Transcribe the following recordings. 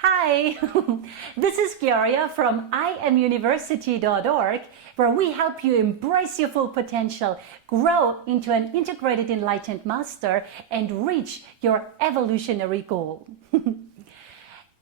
Hi, this is Gloria from IAMUniversity.org, where we help you embrace your full potential, grow into an integrated enlightened master, and reach your evolutionary goal.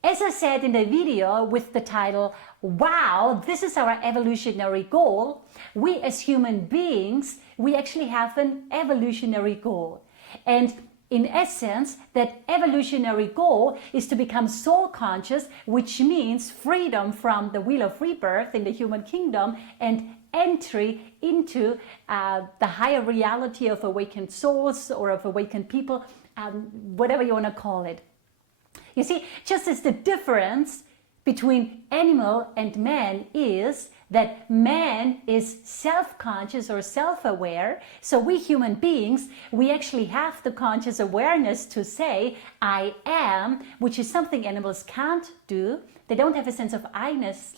As I said in the video with the title, wow, this is our evolutionary goal, we as human beings, we actually have an evolutionary goal. And in essence, that evolutionary goal is to become soul conscious, which means freedom from the wheel of rebirth in the human kingdom and entry into the higher reality of awakened souls or of awakened people, whatever you want to call it. You see, just as the difference between animal and man is that man is self-conscious or self-aware, so we human beings, we actually have the conscious awareness to say, I am, which is something animals can't do. They don't have a sense of I-ness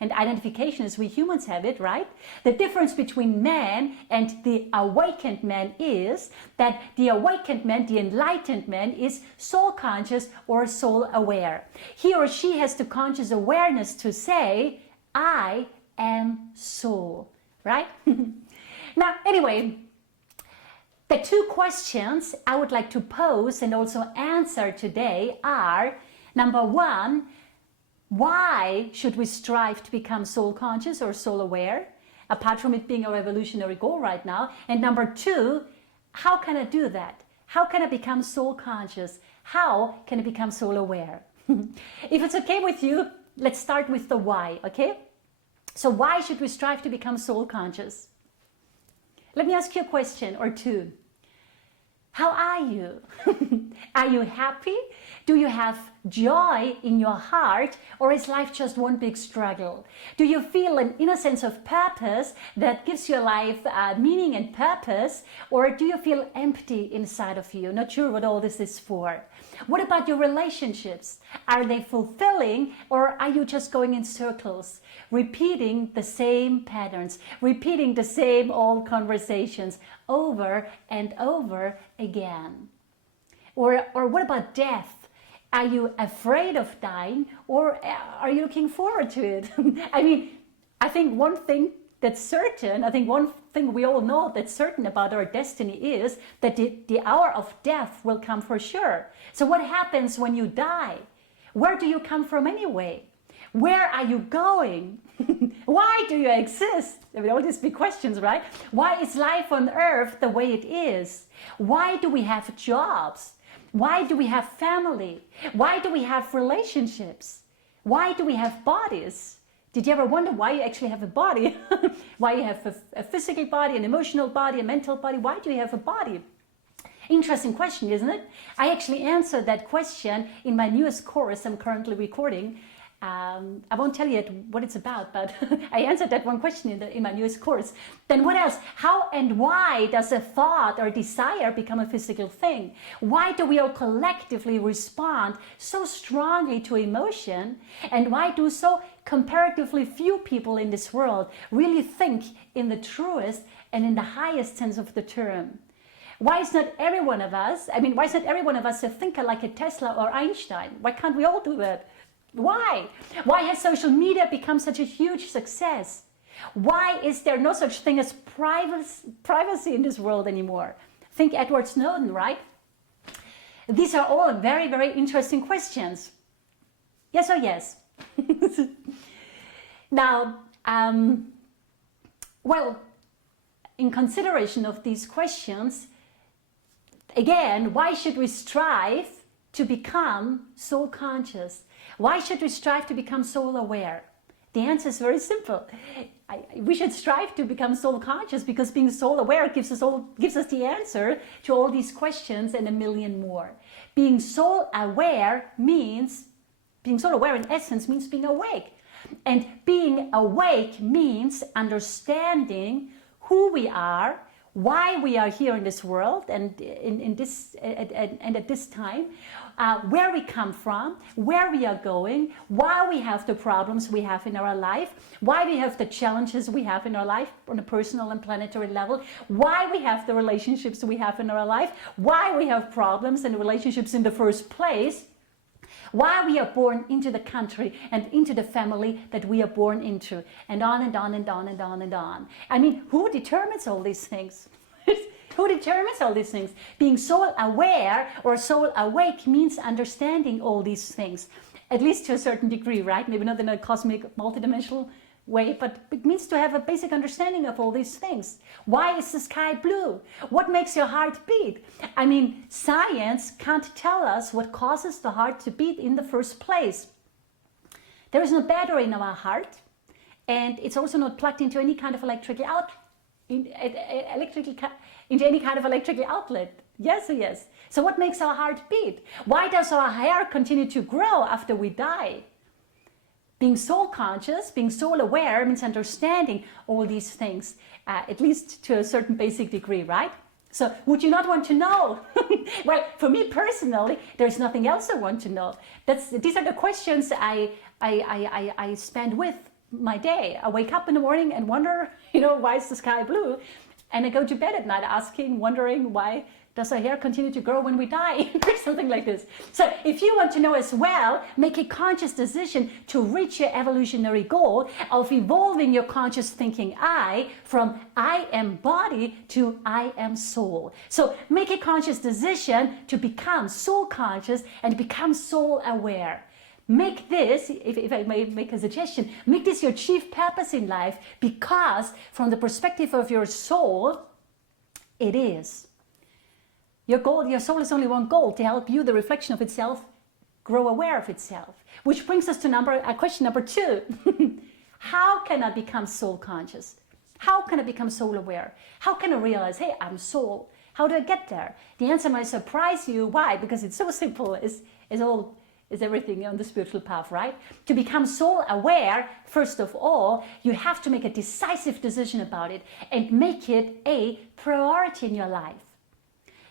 and identification as we humans have it, right? The difference between man and the awakened man is that the awakened man, the enlightened man, is soul conscious or soul aware. He or she has the conscious awareness to say, I am soul, right? Now, anyway, the two questions I would like to pose and also answer today are, number one, why should we strive to become soul conscious or soul aware, apart from it being our evolutionary goal right now? And number two, how can I do that? How can I become soul conscious? How can I become soul aware? If it's okay with you, let's start with the why, okay? So why should we strive to become soul conscious? Let me ask you a question or two. How are you? Are you happy? Do you have joy in your heart, or is life just one big struggle? Do you feel an inner sense of purpose that gives your life meaning and purpose, or do you feel empty inside of you, not sure what all this is for? What about your relationships? Are they fulfilling, or are you just going in circles, repeating the same patterns, repeating the same old conversations over and over again? Or what about death? Are you afraid of dying, or are you looking forward to it? I mean, I think one thing that's certain, I think one thing we all know that's certain about our destiny is that the hour of death will come for sure. So what happens when you die? Where do you come from anyway? Where are you going? Why do you exist? I mean, all these big questions, right? Why is life on earth the way it is? Why do we have jobs? Why do we have family? Why do we have relationships? Why do we have bodies? Did you ever wonder why you actually have a body? Why you have a physical body, an emotional body, a mental body? Why do you have a body? Interesting question, isn't it? I actually answered that question in my newest course I'm currently recording. I won't tell you yet what it's about, but I answered that one question in my newest course. Then what else? How and why does a thought or desire become a physical thing? Why do we all collectively respond so strongly to emotion? And why do so comparatively few people in this world really think in the truest and in the highest sense of the term? Why is not every one of us, why is not every one of us a thinker like a Tesla or Einstein? Why can't we all do that? Why? Why has social media become such a huge success? Why is there no such thing as privacy in this world anymore? Think Edward Snowden, right? These are all very, very interesting questions. Yes or yes? Now, well, in consideration of these questions, again, why should we strive to become soul conscious? Why should we strive to become soul aware? The answer is very simple. We should strive to become soul conscious because being soul aware gives us the answer to all these questions and a million more. Being soul aware in essence means being awake. And being awake means understanding who we are, why we are here in this world and at this time, where we come from, where we are going, why we have the problems we have in our life, why we have the challenges we have in our life on a personal and planetary level, why we have the relationships we have in our life, why we have problems and relationships in the first place, why we are born into the country and into the family that we are born into, and on and on and on and on and on. I mean, who determines all these things? Who determines all these things? Being soul aware or soul awake means understanding all these things, at least to a certain degree, right? Maybe not in a cosmic, multidimensional way, but it means to have a basic understanding of all these things. Why is the sky blue? What makes your heart beat? I mean, science can't tell us what causes the heart to beat in the first place. There is no battery in our heart, and it's also not plugged into any kind of electrical into any kind of electrical outlet. Yes or yes? So what makes our heart beat? Why does our hair continue to grow after we die? Being soul conscious, being soul aware means understanding all these things, at least to a certain basic degree, right? So would you not want to know? Well, for me personally, there's nothing else I want to know. These are the questions I spend with my day. I wake up in the morning and wonder, why is the sky blue? And I go to bed at night wondering why does our hair continue to grow when we die? Or something like this. So if you want to know as well, make a conscious decision to reach your evolutionary goal of evolving your conscious thinking I from I am body to I am soul. So make a conscious decision to become soul conscious and become soul aware. Make this, if I may make a suggestion, make this your chief purpose in life, because from the perspective of your soul, it is. Your goal, your soul is only one goal: to help you, the reflection of itself, grow aware of itself. Which brings us to question number 2. How can I become soul conscious? How can I become soul aware? How can I realize, hey, I'm soul? How do I get there? The answer might surprise you. Why? Because it's so simple. Is everything on the spiritual path, right? To become soul aware, first of all, you have to make a decisive decision about it and make it a priority in your life.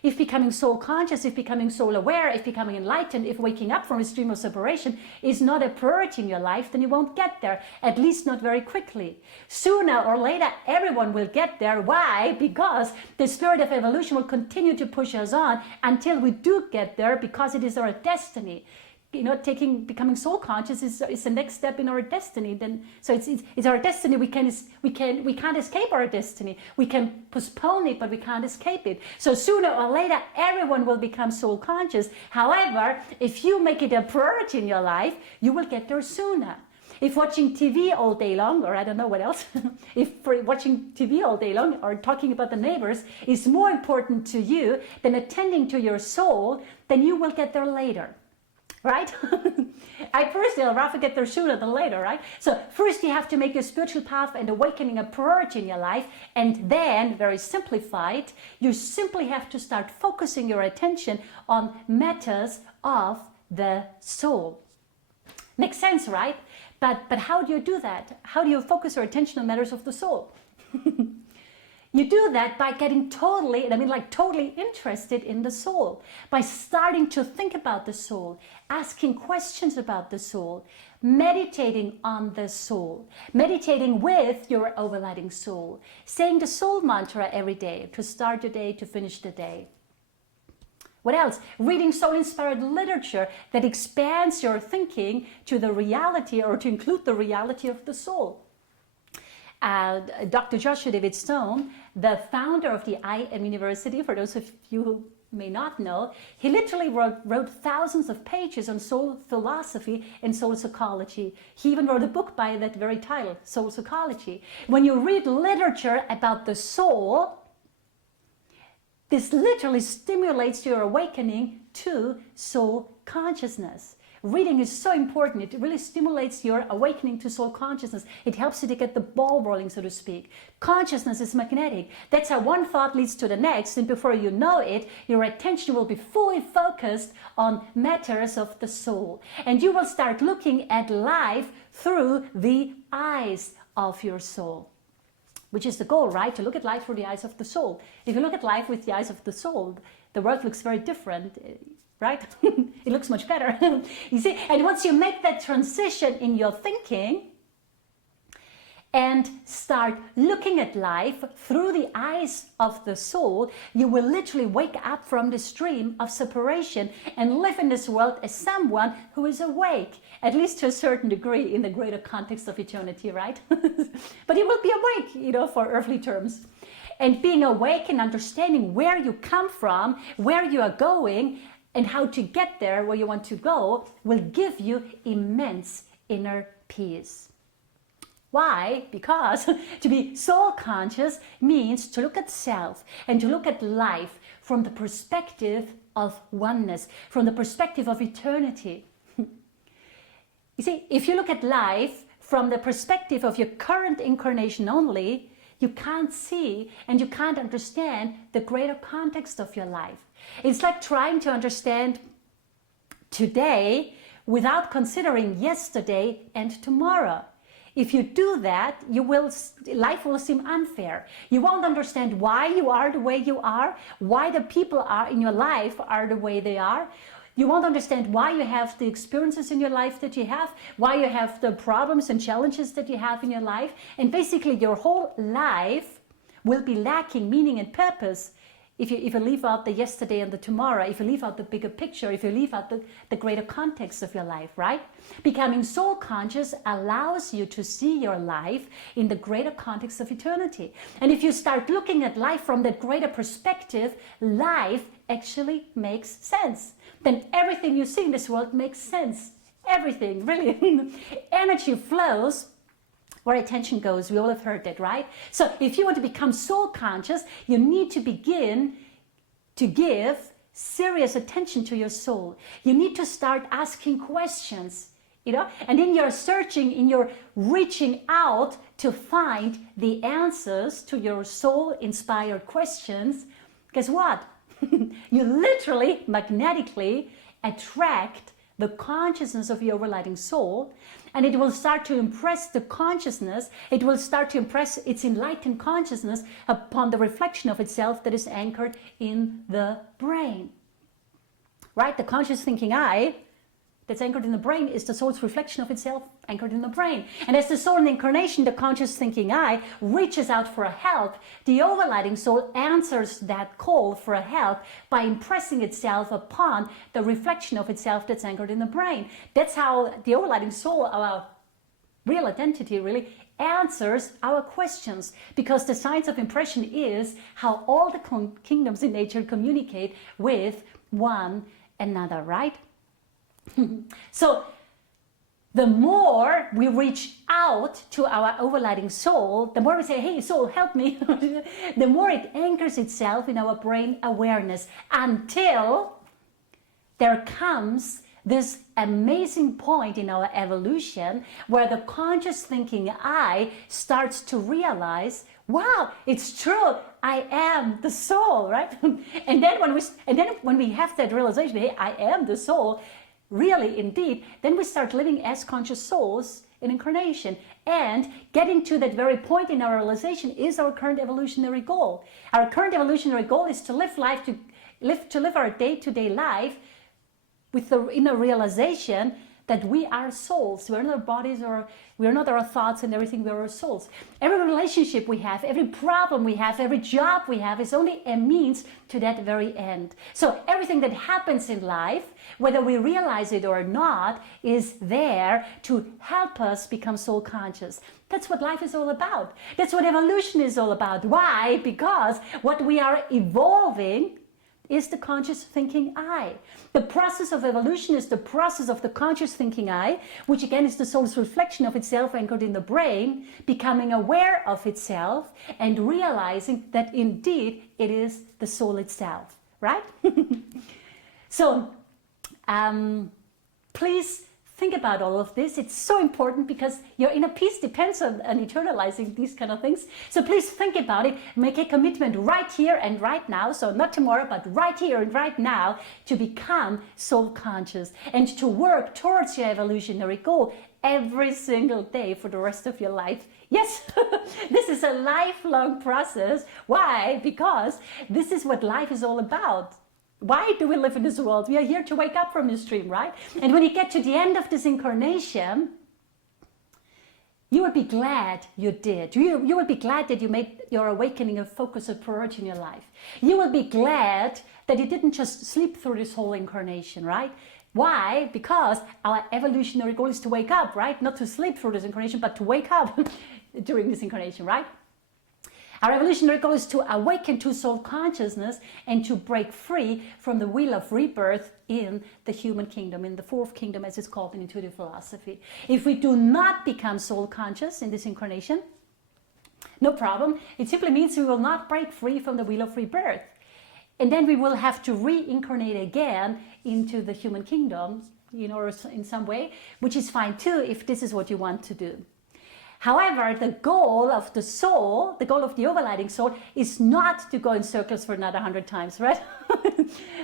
If becoming soul conscious, if becoming soul aware, if becoming enlightened, if waking up from a stream of separation is not a priority in your life, then you won't get there, at least not very quickly. Sooner or later, everyone will get there. Why? Because the spirit of evolution will continue to push us on until we do get there, because it is our destiny. Becoming soul conscious is the next step in our destiny. So it's our destiny. We can't escape our destiny. We can postpone it, but we can't escape it. So sooner or later, everyone will become soul conscious. However, if you make it a priority in your life, you will get there sooner. If watching TV all day long, or I don't know what else, if watching TV all day long or talking about the neighbors is more important to you than attending to your soul, then you will get there later. Right? I personally, I'd rather get there sooner than later, right? So first you have to make your spiritual path and awakening a priority in your life, and then, very simplified, you simply have to start focusing your attention on matters of the soul. Makes sense, right? But how do you do that? How do you focus your attention on matters of the soul? You do that by getting totally interested in the soul, by starting to think about the soul, asking questions about the soul, meditating on the soul, meditating with your overriding soul, saying the soul mantra every day to start your day, to finish the day. What else? Reading soul-inspired literature that expands your thinking to the reality, or to include the reality of the soul. Dr. Joshua David Stone, the founder of the IAMUniversity, for those of you who may not know, he literally wrote thousands of pages on soul philosophy and soul psychology. He even wrote a book by that very title, Soul Psychology. When you read literature about the soul, this literally stimulates your awakening to soul consciousness. Reading is so important. It really stimulates your awakening to soul consciousness. It helps you to get the ball rolling, so to speak. Consciousness is magnetic. That's how one thought leads to the next, and before you know it, your attention will be fully focused on matters of the soul. And you will start looking at life through the eyes of your soul. Which is the goal, right? To look at life through the eyes of the soul. If you look at life with the eyes of the soul, the world looks very different. Right? It looks much better. You see, and once you make that transition in your thinking, and start looking at life through the eyes of the soul, you will literally wake up from this dream of separation and live in this world as someone who is awake, at least to a certain degree in the greater context of eternity, right? But you will be awake, for earthly terms. And being awake and understanding where you come from, where you are going, and how to get there, where you want to go, will give you immense inner peace. Why? Because to be soul conscious means to look at self and to look at life from the perspective of oneness, from the perspective of eternity. You see, if you look at life from the perspective of your current incarnation only, you can't see and you can't understand the greater context of your life. It's like trying to understand today without considering yesterday and tomorrow. If you do that, life will seem unfair. You won't understand why you are the way you are, why the people are in your life are the way they are. You won't understand why you have the experiences in your life that you have, why you have the problems and challenges that you have in your life. And basically your whole life will be lacking meaning and purpose if you leave out the yesterday and the tomorrow, if you leave out the bigger picture, if you leave out the greater context of your life, right? Becoming soul conscious allows you to see your life in the greater context of eternity. And if you start looking at life from that greater perspective, life actually makes sense. Then everything you see in this world makes sense. Everything, really. Energy flows where attention goes. We all have heard that, right? So if you want to become soul conscious, you need to begin to give serious attention to your soul. You need to start asking questions, and in your searching, in your reaching out to find the answers to your soul-inspired questions, guess what? You literally, magnetically attract the consciousness of your overriding soul, and it will start to impress the consciousness, it will start to impress its enlightened consciousness upon the reflection of itself that is anchored in the brain. Right? The conscious thinking I that's anchored in the brain is the soul's reflection of itself anchored in the brain. And as the soul in the incarnation, the conscious thinking I, reaches out for a help, the overriding soul answers that call for a help by impressing itself upon the reflection of itself that's anchored in the brain. That's how the overriding soul, our real identity really, answers our questions, because the science of impression is how all the kingdoms in nature communicate with one another, right? So the more we reach out to our overriding soul, the more we say, hey, soul, help me, the more it anchors itself in our brain awareness, until there comes this amazing point in our evolution where the conscious thinking I starts to realize, wow, it's true, I am the soul, right? And then when we have that realization, hey, I am the soul, really, indeed, then we start living as conscious souls in incarnation. And getting to that very point in our realization is our current evolutionary goal. Our current evolutionary goal is to live our day-to-day life with the inner realization that we are souls. We're not our bodies, or we're not our thoughts and everything, we're our souls. Every relationship we have, every problem we have, every job we have is only a means to that very end. So everything that happens in life, whether we realize it or not, is there to help us become soul conscious. That's what life is all about. That's what evolution is all about. Why? Because what we are evolving is the conscious thinking I. The process of evolution is the process of the conscious thinking I, which again is the soul's reflection of itself anchored in the brain, becoming aware of itself and realizing that indeed it is the soul itself, right? So, please think about all of this. It's so important because your inner peace depends on internalizing these kind of things. So please think about it. Make a commitment right here and right now. So not tomorrow, but right here and right now, to become soul conscious and to work towards your evolutionary goal every single day for the rest of your life. Yes, this is a lifelong process. Why? Because this is what life is all about. Why do we live in this world? We are here to wake up from this dream, right? And when you get to the end of this incarnation, You will be glad you did. You will be glad that you made your awakening a focus, a priority in your life. You will be glad that you didn't just sleep through this whole incarnation, right? Why? Because our evolutionary goal is to wake up, right? Not to sleep through this incarnation, but to wake up during this incarnation, right? Our evolutionary goal is to awaken to soul consciousness and to break free from the wheel of rebirth in the human kingdom, in the fourth kingdom as it's called in intuitive philosophy. If we do not become soul conscious in this incarnation, no problem. It simply means we will not break free from the wheel of rebirth. And then we will have to reincarnate again into the human kingdom, or in some way, which is fine too if this is what you want to do. However, the goal of the soul, the goal of the overriding soul, is not to go in circles for another 100 times, right?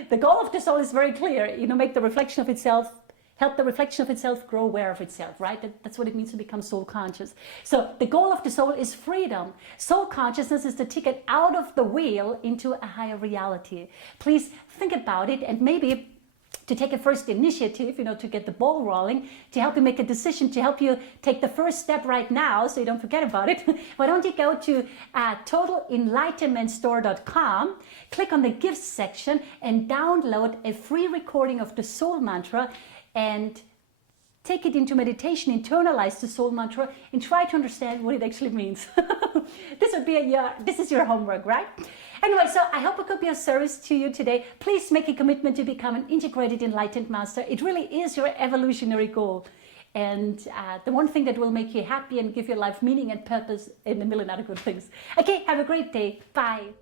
The goal of the soul is very clear, make the reflection of itself, help the reflection of itself grow aware of itself, right? That's what it means to become soul conscious. So the goal of the soul is freedom. Soul consciousness is the ticket out of the wheel into a higher reality. Please think about it, and maybe to take a first initiative, to get the ball rolling, to help you make a decision, to help you take the first step right now so you don't forget about it, why don't you go to totalenlightenmentstore.com, click on the gifts section and download a free recording of the soul mantra and take it into meditation, internalize the soul mantra and try to understand what it actually means. This is your homework, right? Anyway, so I hope it could be of service to you today. Please make a commitment to become an integrated enlightened master. It really is your evolutionary goal. And the one thing that will make you happy and give your life meaning and purpose, and a million other good things. Okay, have a great day. Bye.